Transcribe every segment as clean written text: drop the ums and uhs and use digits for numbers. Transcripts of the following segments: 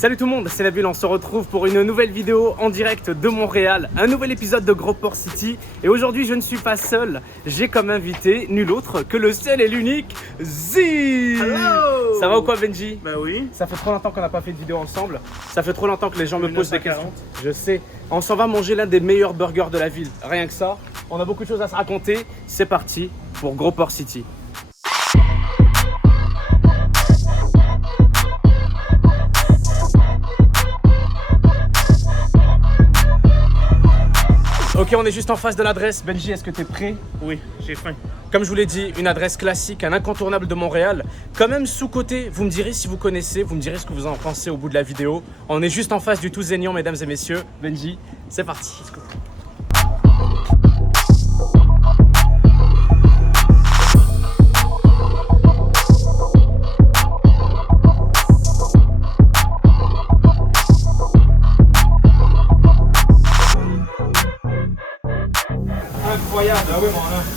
Salut tout le monde, c'est la Bulle, on se retrouve pour une nouvelle vidéo en direct de Montréal, un nouvel épisode de Gros-Port City. Et aujourd'hui je ne suis pas seul, j'ai comme invité nul autre que le seul et l'unique Zee. Hello. Ça va ou quoi Benji? Bah oui. Ça fait trop longtemps qu'on n'a pas fait de vidéo ensemble, ça fait trop longtemps que les gens me posent des 1940. questions. Je sais, on s'en va manger l'un des meilleurs burgers de la ville, rien que ça. On a beaucoup de choses à se raconter, c'est parti pour Gros-Port City. Ok, on est juste en face de l'adresse. Benji, est-ce que tu es prêt? Oui, j'ai faim. Comme je vous l'ai dit, une adresse classique, un incontournable de Montréal. Quand même sous-côté, vous me direz si vous connaissez, vous me direz ce que vous en pensez au bout de la vidéo. On est juste en face du Tout Zénion, mesdames et messieurs. Benji, c'est parti. Let's go. Incroyable. Ah oui, mon homme.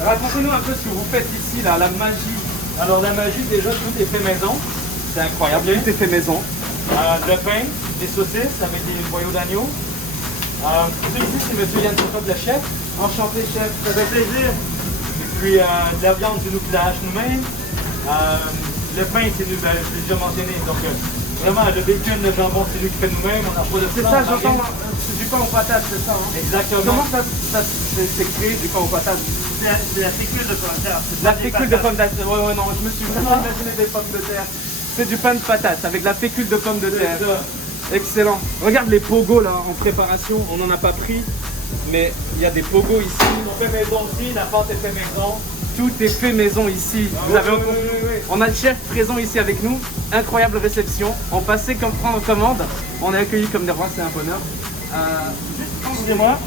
Racontez-nous un peu ce que vous faites ici, là, la magie. Alors la magie, déjà, tout est fait maison. C'est incroyable. Tout est fait maison. Le pain, des saucisses avec des boyaux d'agneau. Celui-ci, c'est M. Yann Sokop, le chef. Enchanté, chef. Ça fait plaisir. Et puis, de la viande, c'est nous qui la hache nous-mêmes. Le pain, c'est nous, je l'ai déjà mentionné. Donc, vraiment, le bacon, le jambon, c'est nous qui fait nous-mêmes. On n'a pas de C'est ça, j'entends. C'est du pain aux patates, c'est ça. Hein? Exactement. Comment ça s'est créé du pain aux patates? C'est la fécule de pomme de terre. La fécule de pommes de terre. Ouais, non, je me suis vraiment imaginé des pommes de terre. C'est du pain de patate avec la fécule de pommes de terre. Excellent. Regarde les pogos là en préparation. On n'en a pas pris, mais il y a des pogos ici. On fait maison aussi, la pâte est fait maison. Tout est fait maison ici. Vous avez oui, compris. oui. On a le chef présent ici avec nous. Incroyable réception. On passait comme prendre commande. On est accueillis comme des rois, c'est un bonheur. Excusez-moi.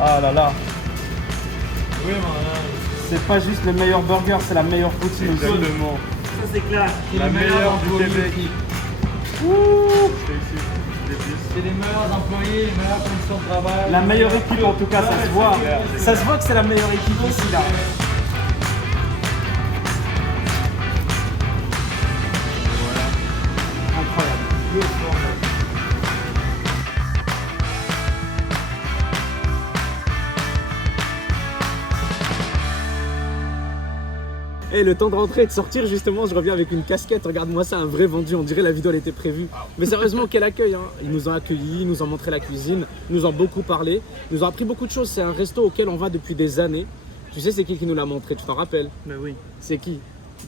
Ah là là. Oui, mon homme. C'est pas juste le meilleur burger, c'est la meilleure poutine aussi. Exactement. Ça, c'est clair. La meilleure du Québec. C'est les meilleurs employés, les meilleures conditions de travail. La meilleure équipe en tout cas, ça se voit. Ça se voit que c'est la meilleure équipe ici là. Incroyable. Et le temps de rentrer et de sortir, justement, je reviens avec une casquette. Regarde-moi ça, un vrai vendu. On dirait la vidéo elle était prévue. Mais sérieusement, quel accueil hein. Ils nous ont accueillis, ils nous ont montré la cuisine, ils nous ont beaucoup parlé, ils nous ont appris beaucoup de choses. C'est un resto auquel on va depuis des années. Tu sais, c'est qui nous l'a montré? Tu t'en rappelles? Ben oui. C'est qui?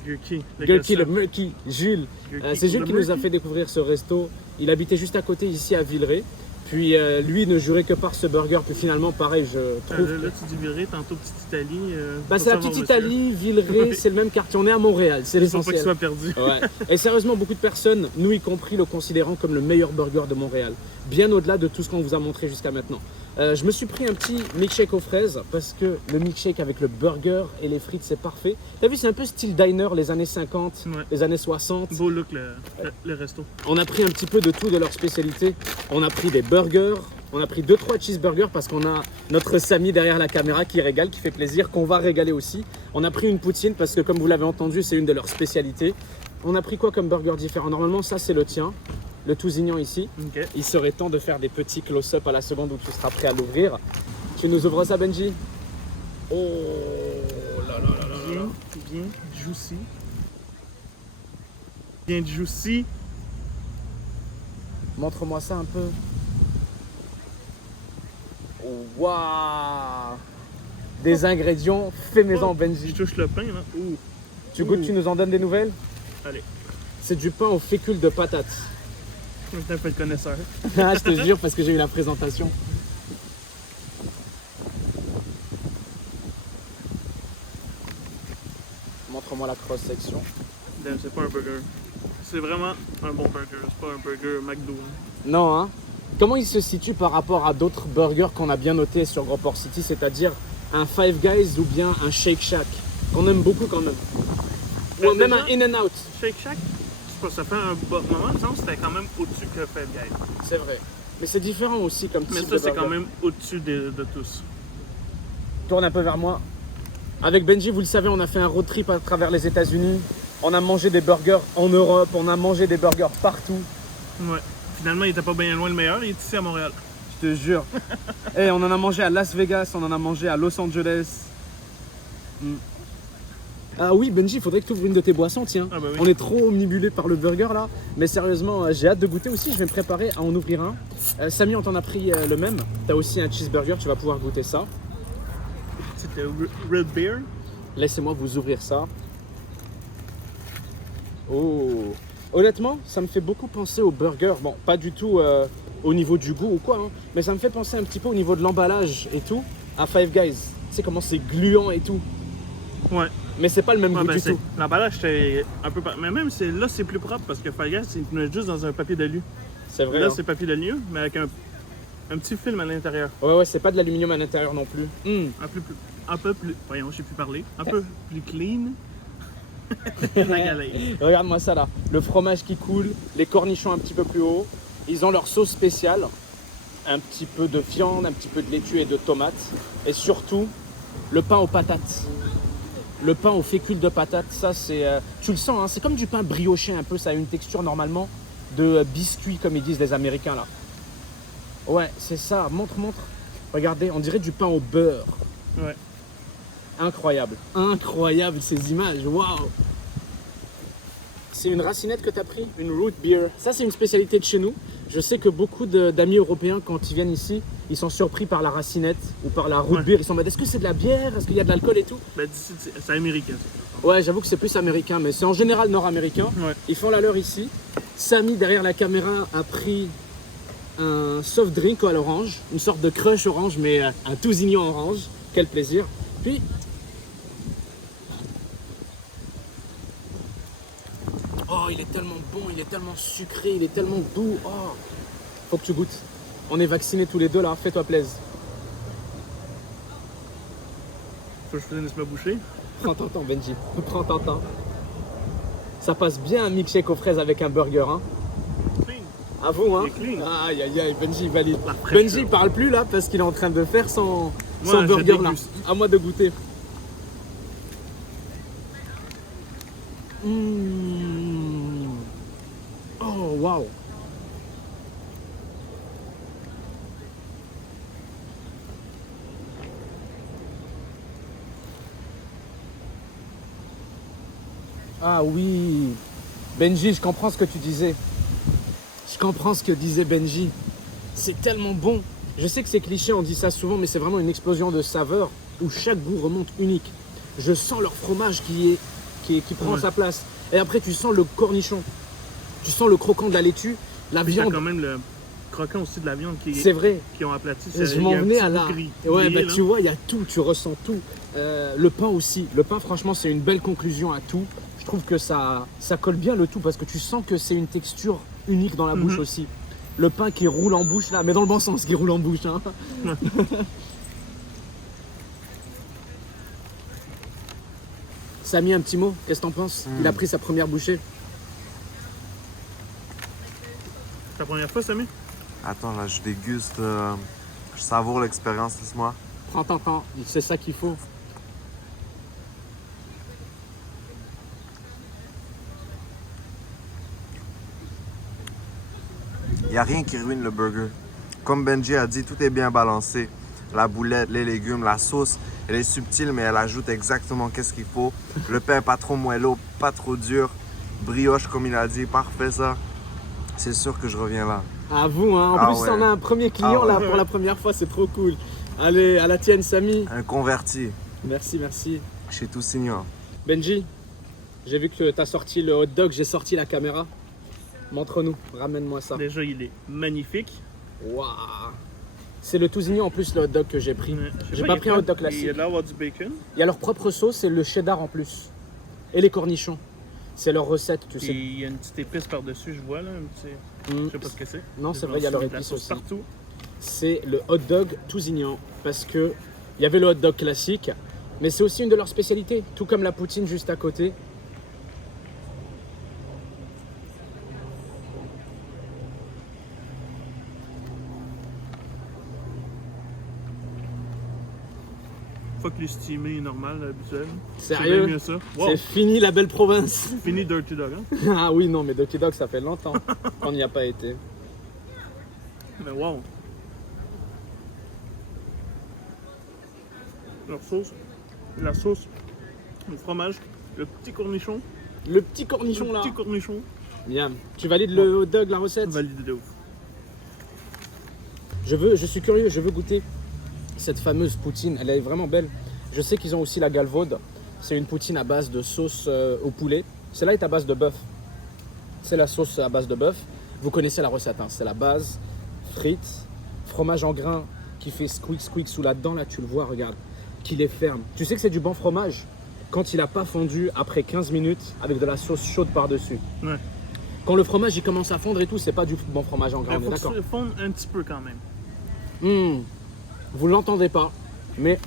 Gurky. Gurky, le Murky, Jules. Gurky C'est pour Jules le qui nous a Murky. fait découvrir ce resto. Il habitait juste à côté, ici à Villeray. Puis lui ne jurait que par ce burger. Puis finalement, pareil, je trouve. Là, tu dis Villeray, tantôt Petite Italie. Bah, c'est la petite Italie, Villeray, c'est le même quartier. On est à Montréal, c'est Faut pas qu'il l'essentiel. soit perdu. Ouais. Et sérieusement, beaucoup de personnes, nous y compris, le considérant comme le meilleur burger de Montréal. Bien au-delà de tout ce qu'on vous a montré jusqu'à maintenant. Je me suis pris un petit milkshake aux fraises parce que le milkshake avec le burger et les frites, c'est parfait. T'as vu, c'est un peu style diner, les années 50, Ouais. les années 60. Beau look le resto. On a pris un petit peu de tout de leur spécialité. On a pris des burgers, on a pris 2-3 cheeseburgers parce qu'on a notre Samy derrière la caméra qui régale, qui fait plaisir, qu'on va régaler aussi. On a pris une poutine parce que comme vous l'avez entendu, c'est une de leurs spécialités. On a pris quoi comme burger différent? Normalement, ça c'est le tien, le tousignan ici. Ok. Il serait temps de faire des petits close-up à la seconde où tu seras prêt à l'ouvrir. Tu nous ouvres ça, Benji? Oh là là là là là là. Bien juicy. Bien juicy. Montre-moi ça un peu. Oh, waouh! Des ingrédients faits maison, Oh, Benji. Je touche le pain là. Ouh. Tu goûtes, tu nous en donnes des nouvelles? Allez. C'est du pain au fécule de patates. Je suis un peu le connaisseur. Ah, je te jure, parce que j'ai eu la présentation. Montre-moi la cross-section. Damn, c'est pas un burger. C'est vraiment un bon burger. C'est pas un burger McDo. Hein. Non, hein? Comment il se situe par rapport à d'autres burgers qu'on a bien notés sur Groport City, c'est-à-dire un Five Guys ou bien un Shake Shack, qu'on aime beaucoup quand même. Ou même un déjà, In-N-Out. Shake Shack, je sais pas, ça fait un bon moment, disons, c'était quand même au-dessus que Five Guys. C'est vrai. Mais c'est différent aussi comme type Mais de ça, c'est burger. quand même au-dessus de tous. Tourne un peu vers moi. Avec Benji, vous le savez, on a fait un road trip à travers les États-Unis. On a mangé des burgers en Europe, on a mangé des burgers partout. Ouais. Finalement, il était pas bien loin le meilleur, il est ici à Montréal. Je te jure. Et on en a mangé à Las Vegas, on en a mangé à Los Angeles. Mm. Ah oui, Benji, il faudrait que tu ouvres une de tes boissons, tiens. Ah bah oui. On est trop omnibulé par le burger là. Mais sérieusement, j'ai hâte de goûter aussi. Je vais me préparer à en ouvrir un. Samy, on t'en a pris le même. T'as aussi un cheeseburger, tu vas pouvoir goûter ça. C'était Red Beer. Laissez-moi vous ouvrir ça. Oh. Honnêtement, ça me fait beaucoup penser au burger. Bon, pas du tout au niveau du goût ou quoi, hein, mais ça me fait penser un petit peu au niveau de l'emballage et tout à Five Guys. Tu sais comment c'est gluant et tout. Ouais. Mais c'est pas le même Ouais, goût ben du c'est- tout. L'emballage, c'était un peu. Mais même là, c'est plus propre parce que Five Guys, c'est juste dans un papier d'alu. C'est vrai. Là, hein. c'est papier d'alu, mais avec un petit film à l'intérieur. Ouais, c'est pas de l'aluminium à l'intérieur non plus. Un peu plus. Voyons, je sais plus parler. Un peu plus clean. La galère. Regarde-moi ça là. Le fromage qui coule, les cornichons un petit peu plus haut. Ils ont leur sauce spéciale. Un petit peu de viande, un petit peu de laitue et de tomates. Et surtout, le pain aux patates. Le pain au fécule de patates, ça c'est... tu le sens, hein, c'est comme du pain brioché un peu. Ça a une texture normalement de biscuit comme ils disent les Américains là. Ouais, c'est ça. Montre. Regardez, on dirait du pain au beurre. Ouais. Incroyable. Incroyable ces images. Waouh. C'est une racinette que tu as pris, une root beer. Ça, c'est une spécialité de chez nous. Je sais que beaucoup d'amis européens, quand ils viennent ici, ils sont surpris par la racinette ou par la root Ouais. beer. Ils sont en mode, est-ce que c'est de la bière? Est-ce qu'il y a de l'alcool et tout? Ben, d'ici, c'est américain. Ouais, j'avoue que c'est plus américain, mais c'est en général nord-américain. Ouais. Ils font la leur ici. Samy, derrière la caméra, a pris un soft drink à l'orange, une sorte de crush orange, mais un tousignan orange. Quel plaisir. Puis, oh, il est tellement bon, il est tellement sucré, il est tellement doux. Oh, faut que tu goûtes. On est vaccinés tous les deux là, fais-toi plaisir. Faut que je finisse ma bouchée. Prends ton temps, Benji. Prends ton temps. Ça passe bien un milkshake aux fraises avec un burger, hein. Clean. À vous, hein. Il est clean. Aïe, aïe, aïe, Benji valide. La fraîcheur. Benji parle plus là parce qu'il est en train de faire son Moi, je burger là. déguste. À moi de goûter. Mmh. Oh, waouh. Ah oui. Benji, je comprends ce que tu disais. Je comprends ce que disait Benji. C'est tellement bon. Je sais que c'est cliché, on dit ça souvent, mais c'est vraiment une explosion de saveurs où chaque goût remonte unique. Je sens leur fromage qui prend Ouais. sa place. Et après, tu sens le cornichon. Tu sens le croquant de la laitue, la Puis t'as viande. quand même le croquant aussi de la viande C'est vrai. qui ont aplati. Je m'en venais à là. Ouais, bah, tu vois, il y a tout, tu ressens tout. Le pain aussi. Le pain, franchement, c'est une belle conclusion à tout. Je trouve que ça colle bien le tout parce que tu sens que c'est une texture unique dans la bouche aussi. Le pain qui roule en bouche là, mais dans le bon sens qui roule en bouche. Hein. Samy, un petit mot, qu'est-ce que t'en penses? Il a pris sa première bouchée. Ta première fois, Samy? Attends, là, je déguste. Je savoure l'expérience, laisse-moi. Prends ton temps, c'est ça qu'il faut. Il n'y a rien qui ruine le burger. Comme Benji a dit, tout est bien balancé. La boulette, les légumes, la sauce, elle est subtile, mais elle ajoute exactement qu'est-ce qu'il faut. Le pain pas trop moelleux, pas trop dur. Brioche, comme il a dit, parfait ça. C'est sûr que je reviens là. À vous, hein. En Ah plus, ouais. on a un premier client Ah là ouais. pour la première fois, c'est trop cool. Allez, à la tienne, Samy. Un converti Merci, merci. chez Toussignan. Benji, j'ai vu que tu as sorti le hot dog, j'ai sorti la caméra. Montre-nous, ramène-moi ça. Déjà, il est magnifique. Waouh. C'est le Tousignan en plus, le hot dog que j'ai pris. Ouais, je sais J'ai pas il pris y a un hot dog Il y a classique. de l'avoir du bacon. Il y a leur propre sauce et le cheddar en plus. Et les cornichons. C'est leur recette, tu Puis sais. il y a une petite épice par-dessus, je vois là. Un petit... Mm. Je sais pas ce que c'est. Non, c'est vrai, il y a leur de la épice sauce aussi. partout. C'est le hot dog Tousignan. Parce que il y avait le hot dog classique, mais c'est aussi une de leurs spécialités. Tout comme la poutine juste à côté. Fuck les steamés normal, habituel. Sérieux? C'est bien mieux ça. Wow. C'est fini la belle province. Fini Dirty Dog, hein? Ah oui, non, mais Dirty Dog, ça fait longtemps qu'on n'y a pas été. Mais wow. La sauce, le fromage, le petit cornichon. Le petit cornichon Le là. petit cornichon. Bien. Tu valides le hot dog, la recette? Validé de ouf. Je suis curieux, je veux goûter cette fameuse poutine. Elle est vraiment belle. Je sais qu'ils ont aussi la galvaude. C'est une poutine à base de sauce au poulet. Celle-là est à base de bœuf. C'est la sauce à base de bœuf. Vous connaissez la recette, hein. C'est la base, frites, fromage en grains qui fait squeak squeak sous la dent. Là, tu le vois, regarde, qu'il est ferme. Tu sais que c'est du bon fromage quand il n'a pas fondu après 15 minutes avec de la sauce chaude par-dessus. Ouais. Quand le fromage il commence à fondre et tout, c'est pas du bon fromage en grains, Il on est faut d'accord? que ça fonde un petit peu quand même. Vous l'entendez pas, mais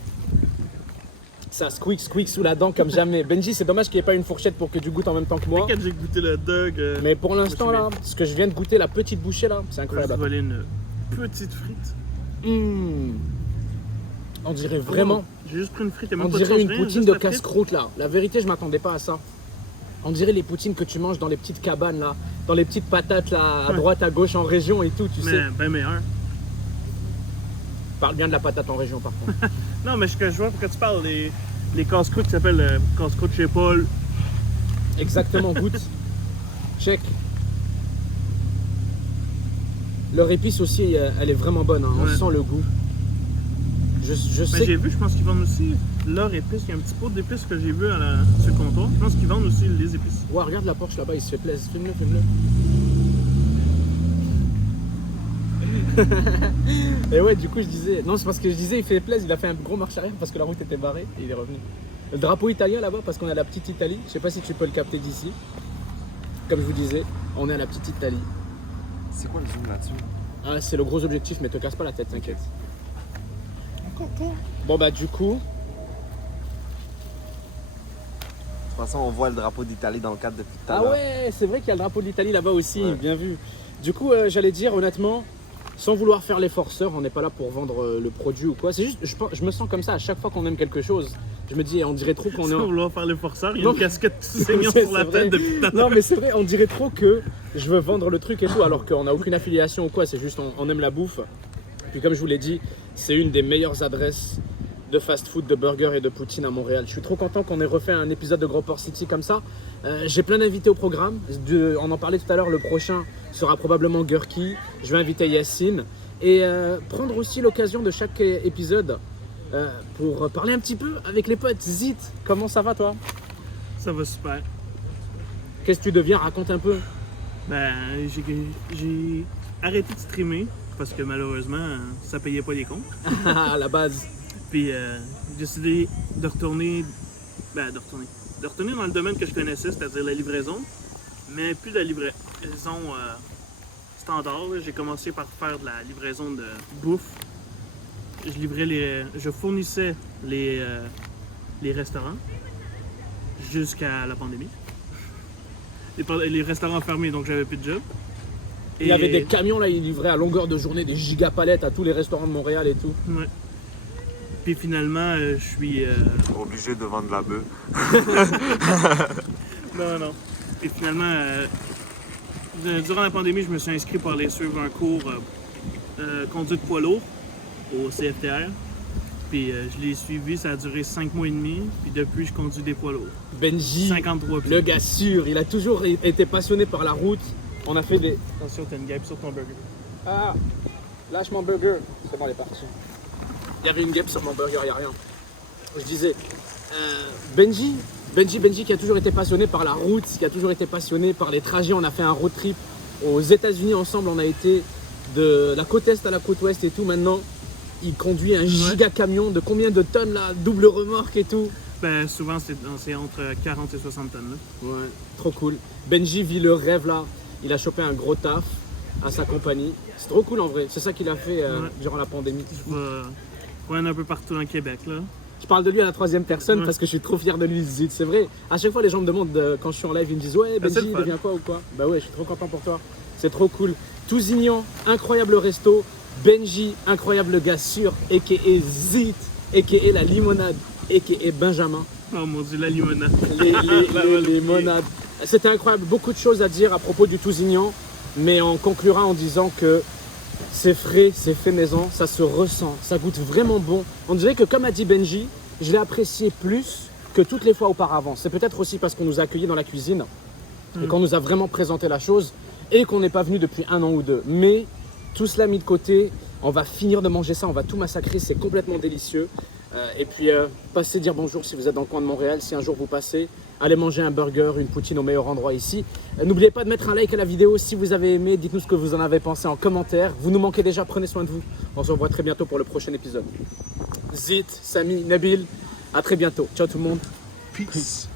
ça squeak squeak sous la dent comme jamais. Benji, c'est dommage qu'il n'y ait pas une fourchette pour que tu goûtes en même temps que moi. Quand j'ai goûté le dog, Mais pour l'instant je là, ce que je viens de goûter, la petite bouchée là, c'est je vais incroyable. voler une petite frite. On dirait vraiment, J'ai juste pris une frite et même on pas de dirait sauce, une rien, poutine juste de la frite. casse-croûte là. La vérité, je m'attendais pas à ça. On dirait les poutines que tu manges dans les petites cabanes là, dans les petites patates là, à Ouais. droite, à gauche en région et tout, tu sais. Mais ben meilleur. Parle bien de la patate en région par contre. Non, mais ce que je vois, pourquoi tu parles, les casse-croûtes qui s'appellent casse-croûte chez Paul. Exactement, goûte. Check. Leur épice aussi, elle est vraiment bonne, hein. On Ouais. sent le goût. Je Mais sais. j'ai vu, je pense qu'ils vendent aussi leur épice. Il y a un petit pot d'épices que j'ai vu sur le comptoir. Je pense qu'ils vendent aussi les épices. Ouais, regarde la Porsche là-bas, il se fait plaisir. Filme-le, filme-le. Et ouais, du coup, je disais. Non, c'est parce que je disais, il fait plaisir. Il a fait un gros marche arrière parce que la route était barrée et il est revenu. Le drapeau italien là-bas, parce qu'on est à la petite Italie. Je sais pas si tu peux le capter d'ici. Comme je vous disais, on est à la petite Italie. C'est quoi le zoom là-dessus? Ah, c'est le gros objectif, mais te casse pas la tête, t'inquiète. Bon, bah, du coup. De toute façon, on voit le drapeau d'Italie dans le cadre depuis tout à Ah l'heure. ouais, c'est vrai qu'il y a le drapeau de l'Italie là-bas aussi, Ouais. bien vu. Du coup, j'allais dire honnêtement, sans vouloir faire les forceurs, on n'est pas là pour vendre le produit ou quoi. C'est juste, je me sens comme ça à chaque fois qu'on aime quelque chose. Je me dis, on dirait trop qu'on est. Sans vouloir faire les forceurs, il y a Non. une casquette saignante C'est sur la vrai. tête depuis tout à Non, l'heure. mais c'est vrai, on dirait trop que je veux vendre le truc et tout, alors qu'on n'a aucune affiliation ou quoi. C'est juste, on aime la bouffe. Puis comme je vous l'ai dit, c'est une des meilleures adresses de fast-food, de burgers et de poutine à Montréal. Je suis trop content qu'on ait refait un épisode de Gros Port City comme ça. J'ai plein d'invités au programme. On en parlait tout à l'heure, le prochain sera probablement Gurki. Je vais inviter Yacine. Et prendre aussi l'occasion de chaque épisode pour parler un petit peu avec les potes. Zit, comment ça va toi? Ça va super. Qu'est-ce que tu deviens? Raconte un peu. Ben, j'ai arrêté de streamer parce que malheureusement, ça payait pas les comptes. À la base. Puis j'ai décidé de retourner dans le domaine que je connaissais, c'est-à-dire la livraison, mais plus de la livraison standard. Là. J'ai commencé par faire de la livraison de bouffe. Je fournissais les restaurants jusqu'à la pandémie. Les restaurants fermés, donc j'avais plus de job. Il y avait des camions là, ils livraient à longueur de journée des gigapalettes à tous les restaurants de Montréal et tout. Ouais. Puis finalement, je suis... Obligé de vendre la bœuf. Non. Et finalement, durant la pandémie, je me suis inscrit pour aller suivre un cours conduite poids lourd au CFTR. Puis je l'ai suivi, ça a duré 5 mois et demi. Puis depuis, je conduis des poids lourds. Benji, 53 pieds. le gars sûr, il a toujours été passionné par la route. On a fait des... Attention, t'as une guêpe sur ton burger. Ah, lâche mon burger. C'est bon, elle est partie. Il y avait une guêpe sur mon burger, il n'y a rien. Je disais, Benji qui a toujours été passionné par la route, qui a toujours été passionné par les trajets. On a fait un road trip aux États-Unis ensemble. On a été de la côte est à la côte ouest et tout. Maintenant, il conduit un giga camion de combien de tonnes là, double remorque et tout. Ben, souvent, c'est entre 40 et 60 tonnes. Là. Ouais, trop cool. Benji vit le rêve là. Il a chopé un gros taf à sa compagnie. C'est trop cool en vrai. C'est ça qu'il a fait durant la pandémie. Je vais un peu partout dans Québec. Là. Je parle de lui à la troisième personne parce que je suis trop fier de lui, Zid. C'est vrai. À chaque fois, les gens me demandent quand je suis en live, ils me disent ouais, Benji, il devient quoi ou quoi. Bah ouais, je suis trop content pour toi. C'est trop cool. Tousignan, incroyable resto. Benji, incroyable gars sûr, a.k.a. Zid, a.k.a. la limonade, a.k.a. Benjamin. Oh mon Dieu, la limonade. Les limonades. C'était incroyable. Beaucoup de choses à dire à propos du Tousignan, mais on conclura en disant que c'est frais, c'est fait maison, ça se ressent, ça goûte vraiment bon. On dirait que, comme a dit Benji, je l'ai apprécié plus que toutes les fois auparavant. C'est peut-être aussi parce qu'on nous a accueillis dans la cuisine et qu'on nous a vraiment présenté la chose et qu'on n'est pas venu depuis 1 an ou 2. Mais tout cela mis de côté, on va finir de manger ça, on va tout massacrer, c'est complètement délicieux. Et puis, passez dire bonjour si vous êtes dans le coin de Montréal, si un jour vous passez. Allez manger un burger, une poutine au meilleur endroit ici. N'oubliez pas de mettre un like à la vidéo si vous avez aimé. Dites-nous ce que vous en avez pensé en commentaire. Vous nous manquez déjà, prenez soin de vous. On se revoit très bientôt pour le prochain épisode. Zit, Samy, Nabil, à très bientôt. Ciao tout le monde. Peace.